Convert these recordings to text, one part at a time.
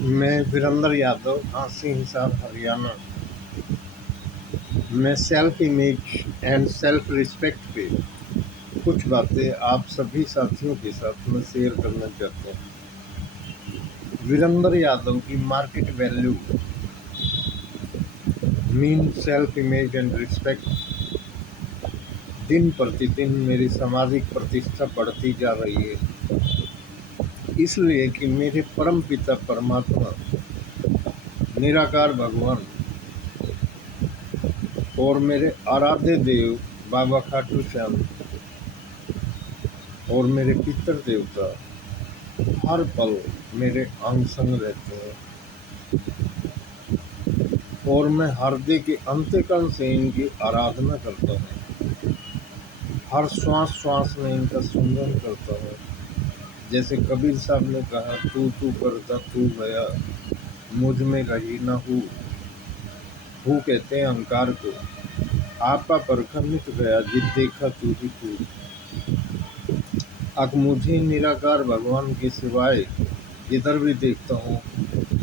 मैं वीरेंद्र यादव, हांसी हिसार, हरियाणा। मैं self image and self respect पे कुछ बातें आप सभी साथियों के साथ में शेयर करना चाहता हूँ। वीरेंद्र यादव की market value mean self image and respect. दिन प्रतिदिन मेरी सामाजिक प्रतिष्ठा बढ़ती जा रही है, इसलिए कि मेरे परम पिता परमात्मा निराकार भगवान और मेरे आराध्य देव बाबा खाटू श्याम और मेरे पितर देवता हर पल मेरे अंग संग रहते हैं, और मैं हृदय के अंतःकरण से इनकी आराधना करता हूँ। हर श्वास श्वास में इनका सुमिरन करता हूँ। जैसे कबीर साहब ने कहा, तू तू करता तू गया, मुझ में रही न हूँ कहते हैं अहंकार को, आपा परखा मिट गया, जित देखा तू ही तू। अब मुझे निराकार भगवान के सिवाय जिधर भी देखता हूँ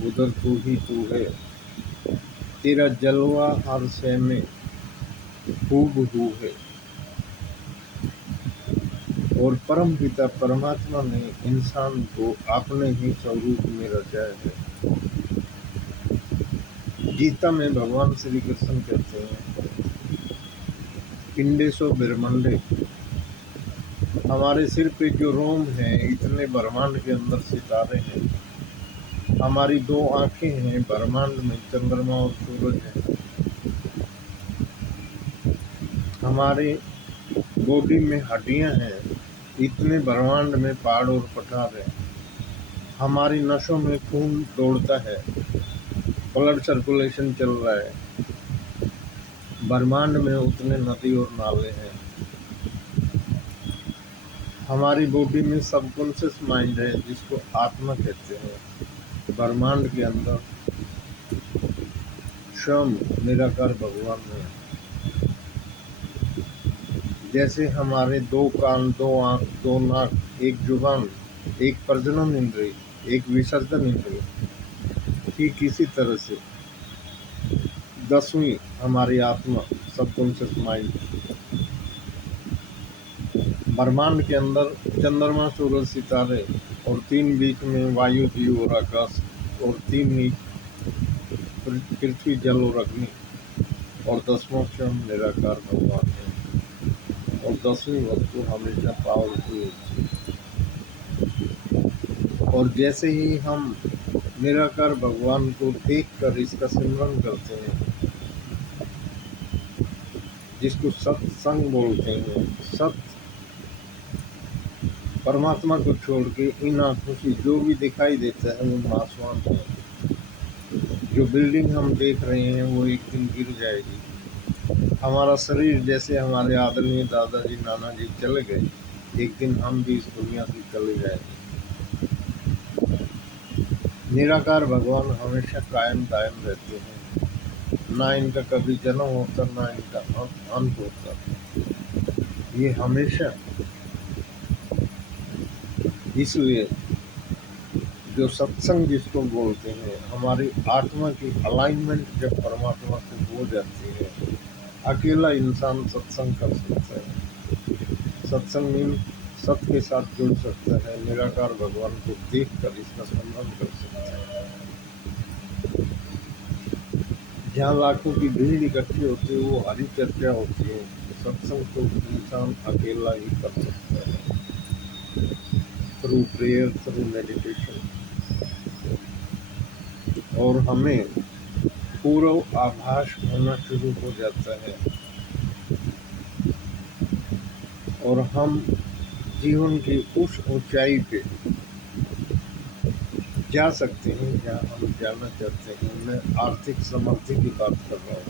उधर तू ही तू है। तेरा जलवा हर शय में हूबहू है, और परम पिता परमात्मा ने इंसान को अपने ही स्वरूप में रचाया है। गीता में भगवान श्री कृष्ण कहते हैं, पिंडेशो ब्रह्मांडे, हमारे सिर पे जो रोम है, इतने ब्रह्मांड के अंदर सितारे हैं। हमारी दो आंखें हैं, ब्रह्मांड में चंद्रमा और सूरज है। हमारे बॉडी में हड्डियां हैं, इतने ब्रह्मांड में पहाड़ और पठार हैं। हमारी नसों में खून दौड़ता है, ब्लड सर्कुलेशन चल रहा है। ब्रह्मांड में उतने नदी और नाले हैं। हमारी बॉडी में सबकॉन्शियस माइंड है, जिसको आत्मा कहते हैं। ब्रह्मांड के अंदर स्वयं निराकार भगवान है। जैसे हमारे दो कान, दो आँख, दो नाक, एक जुबान, एक प्रजनन इंद्रिय, एक विसर्जन इंद्रिय, ठीक इसी तरह से 10वीं हमारी आत्मा, सबकॉन्शियस माइंड। ब्रह्मांड के अंदर चंद्रमा, सूरज, सितारे, और 3 बीच में वायु, जीव और आकाश, और 3 ही पृथ्वी, जल और अग्नि, और 10वां स्वयं निराकार भगवान है। और 10वीं वस्तु हमेशा पावरफुल होती है। और जैसे ही हम निराकार भगवान को देखकर इसका सिमरन करते हैं, जिसको सत्संग बोलते हैं, सत परमात्मा को छोड़ के इन आंखों से जो भी दिखाई देता है वो नाशवान है। जो बिल्डिंग हम देख रहे हैं वो एक दिन गिर जाएगी। हमारा शरीर, जैसे हमारे आदरणीय दादाजी नाना जी चले गए, एक दिन हम भी इस दुनिया से चले जाएंगे। निराकार भगवान हमेशा कायम दायम रहते हैं, ना इनका कभी जन्म होता, ना इनका अंत होता। ये हमेशा, इसलिए जो सत्संग जिसको बोलते हैं, हमारी आत्मा की अलाइनमेंट जब परमात्मा से हो जाती है, अकेला इंसान सत्संग कर सकता है। सत्संग में सत्य के साथ जुड़ सकता है, निराकार भगवान को देख कर इसका सम्मान कर सकता है। जहाँ लाखों की भीड़ इकट्ठी होती है वो हरी चर्चा होती है, सत्संग तो इंसान अकेला ही कर सकता है, थ्रू प्रेयर, थ्रू मेडिटेशन। और हमें पूर्व आभास होना शुरू हो जाता है, और हम जीवन की उस ऊंचाई पे जा सकते हैं जहाँ हम जाना चाहते हैं। मैं आर्थिक समृद्धि की बात कर रहा हूँ।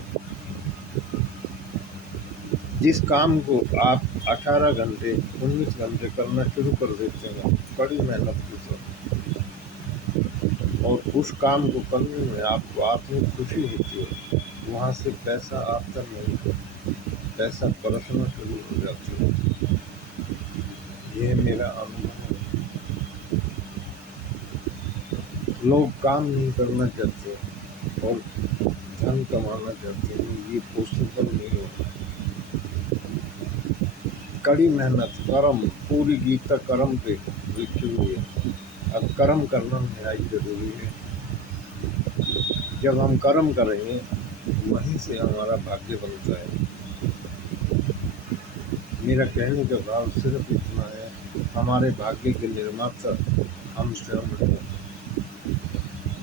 जिस काम को आप 18 घंटे, 19 घंटे करना शुरू कर देते हैं बड़ी मेहनत के साथ, और उस काम को करने में आपको आत्मिक खुशी होती है, वहाँ से पैसा आता नहीं, पैसा बरसना शुरू हो जाता है। यह मेरा अनुभव है। लोग काम नहीं करना चाहते और धन कमाना चाहते हैं, ये पॉसिबल नहीं होता। कड़ी मेहनत, कर्म, पूरी गीता कर्म पे लिखी हुई है। अब कर्म करना निहायत जरूरी है। जब हम कर्म करेंगे वहीं से हमारा भाग्य बनता है। मेरा कहने का भाव सिर्फ इतना है, हमारे भाग्य के निर्माता हम स्वयं हैं।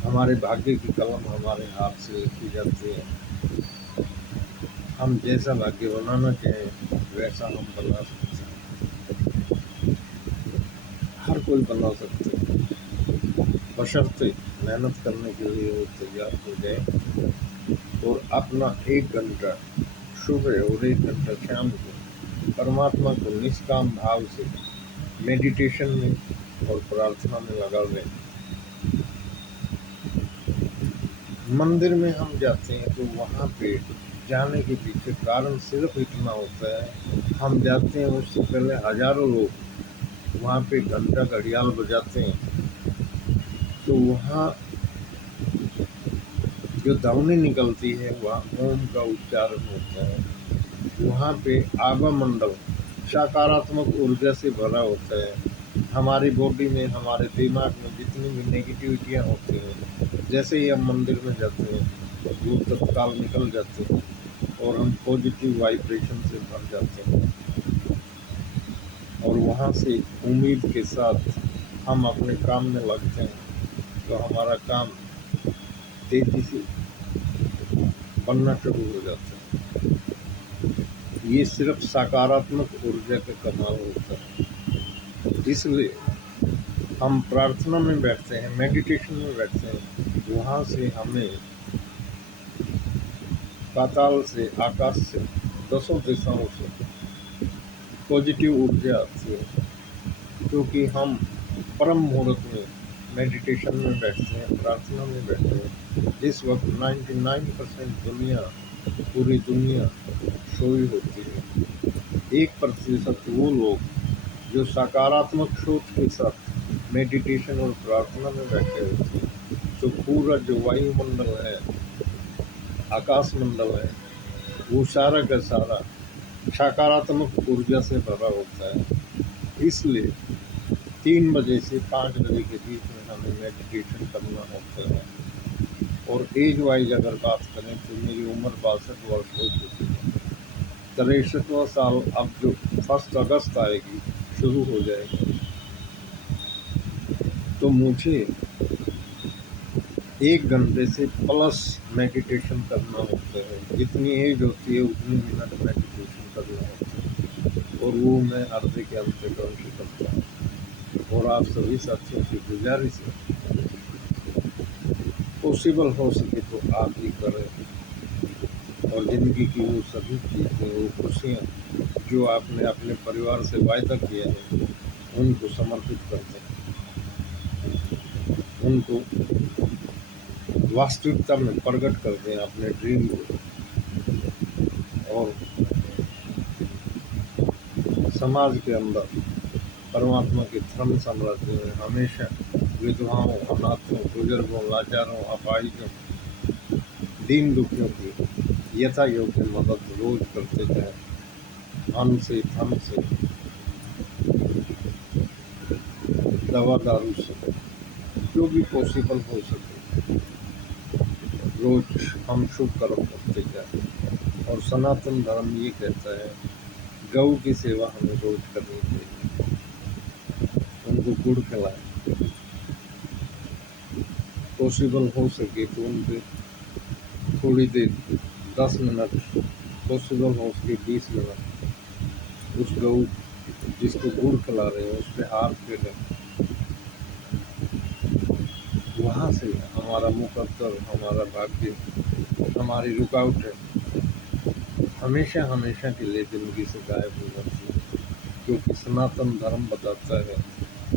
हमारे भाग्य की कलम हमारे हाथ से लिखी जाती है। हम जैसा भाग्य बनाना चाहें वैसा हम बना सकते हैं। हर कोई बना सकते हैं, बशर्ते मेहनत करने के लिए वो तैयार हो जाए और अपना 1 घंटा सुबह और 1 घंटा शाम को परमात्मा को निष्काम भाव से मेडिटेशन में और प्रार्थना में लगा दें। मंदिर में हम जाते हैं तो वहाँ पे जाने के पीछे कारण सिर्फ इतना होता है, हम जाते हैं उससे पहले हजारों लोग वहाँ पे घंटा घड़ियाल बजाते हैं, तो वहाँ जो ध्वनि निकलती है वहाँ ओम का उच्चारण होता है। वहाँ पे आभा मंडल सकारात्मक ऊर्जा से भरा होता है। हमारी बॉडी में, हमारे दिमाग में जितनी भी नेगेटिविटियाँ होती हैं, जैसे ही हम मंदिर में जाते हैं वो तत्काल निकल जाते हैं और हम पॉजिटिव वाइब्रेशन से भर जाते हैं। और वहाँ से उम्मीद के साथ हम अपने काम में लगते हैं तो हमारा काम तेजी से बनना शुरू हो जाता है। ये सिर्फ सकारात्मक ऊर्जा का कमाल होता है। इसलिए हम प्रार्थना में बैठते हैं, मेडिटेशन में बैठते हैं, वहाँ से हमें पाताल से, आकाश से, 10 दिशाओं से पॉजिटिव ऊर्जा आती है, क्योंकि हम परम मुहूर्त में मेडिटेशन में बैठते हैं, प्रार्थना में बैठते हैं। जिस वक्त 99% दुनिया, पूरी दुनिया सोई होती है, 1% वो लोग जो सकारात्मक सोच के साथ मेडिटेशन और प्रार्थना में बैठे होते हैं, तो पूरा जो वायुमंडल है, आकाश मंडल है, वो सारा का सारा सकारात्मक ऊर्जा से भरा होता है। इसलिए 3 बजे से 5 बजे के बीच में हमें मेडिटेशन करना होता है। और एज वाइज अगर बात करें तो मेरी उम्र 62 वर्ष हो चुकी है। 63वां साल अब जो 1 अगस्त आएगी शुरू हो जाएगा, तो मुझे 1 घंटे से प्लस मेडिटेशन करना होता है। जितनी एज होती है उतनी मिनट मेडिटेशन करना होता है, और वो मैं अर्धे के अंतर्गत से करता हूँ। और आप सभी साथियों से गुजारिश है, पॉसिबल हो सके तो आप भी करें, और ज़िंदगी की वो सभी चीज़ें, वो खुशियाँ जो आपने अपने परिवार से वायदा किया है उनको समर्पित करते हैं, उनको वास्तविकता में प्रकट करते हैं अपने ड्रीम को। और समाज के अंदर परमात्मा के धर्म साम्राज्य में हमेशा विधवाओं, अनाथों, बुजुर्गों, लाचारों, अपाहिजों, दीन दुखियों की यथा योग्य मदद रोज करते जाएं, अन्न से, धन से, दवा दारू से, जो भी पॉसिबल हो सके रोज हम शुभ कर्म करते जाएं। और सनातन धर्म ये कहता है गऊ की सेवा हमें रोज करनी चाहिए, उनको गुड़ खिलाएं, पॉसिबल हो सके तो उनके थोड़ी देर 10 मिनट, पॉसिबल हो सके 20 मिनट उस गऊ जिसको गुड़ खिला रहे हैं उस पर हाथ फेरें। वहाँ से हमारा मुकद्दर, हमारा भाग्य, हमारी रुकावटें हमेशा हमेशा के लिए ज़िंदगी से गायब हो जाती है। क्योंकि सनातन धर्म बताता है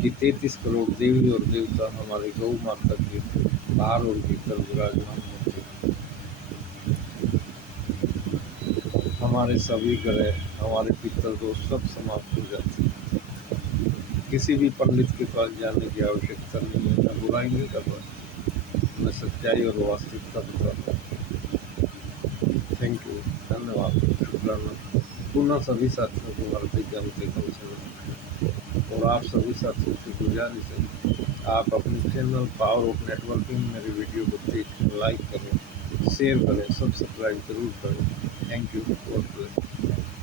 कि 33 करोड़ देवी और देवता हमारी गौ माता के बाहर और भीतर विराजमान होते हैं। हमारे सभी ग्रह, हमारे पितर दोष सब समाप्त हो जाते हैं। किसी भी पंडित के पास जाने की आवश्यकता नहीं है, मैं बुराई नहीं कर रहा, में सच्चाई और वास्तविकता बताता है। थैंक यू, धन्यवाद, शुक्राना। पुनः सभी साथियों को हार्दिक अंतिम से और आप सभी साथियों से गुजारिश है आप अपने चैनल पावर ऑफ नेटवर्किंग मेरे वीडियो को देखें, लाइक करें, शेयर करें, सब्सक्राइब जरूर करें। Thank you, God bless.